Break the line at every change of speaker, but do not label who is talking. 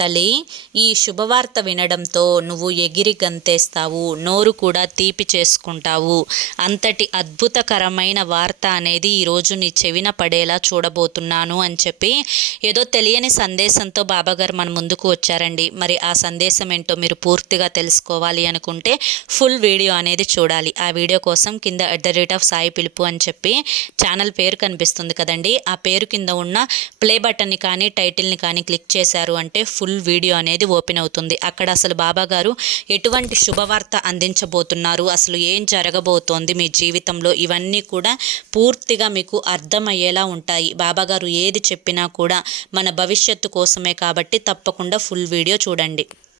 తల్లి ఈ శుభవార్త వినడంతో నువ్వు ఎగిరి గంతేస్తావు నోరు కూడా తీపి చేసుకుంటావు. అంతటి అద్భుతకరమైన వార్త అనేది ఈరోజు నీ చెవిన పడేలా చూడబోతున్నాను అని చెప్పి ఏదో తెలియని సందేశంతో బాబాగారు మన ముందుకు వచ్చారండి. మరి ఆ సందేశం ఏంటో మీరు పూర్తిగా తెలుసుకోవాలి అనుకుంటే ఫుల్ వీడియో అనేది చూడాలి. ఆ వీడియో కోసం కింద at the rate of Sai Pilupu అని చెప్పి ఛానల్ పేరు కనిపిస్తుంది కదండి. ఆ పేరు కింద ఉన్న ప్లే బటన్ని కానీ టైటిల్ని కానీ క్లిక్ చేశారు అంటే ఫుల్ వీడియో అనేది ఓపెన్ అవుతుంది. అక్కడ అసలు బాబా గారు ఎటువంటి శుభవార్త అందించబోతున్నారు? అసలు ఏం జరగబోతోంది మీ జీవితంలో? ఇవన్నీ కూడా పూర్తిగా మీకు అర్థమయ్యేలా ఉంటాయి. బాబాగారు ఏది చెప్పినా కూడా మన భవిష్యత్తు కోసమే కాబట్టి తప్పకుండా ఫుల్ వీడియో చూడండి.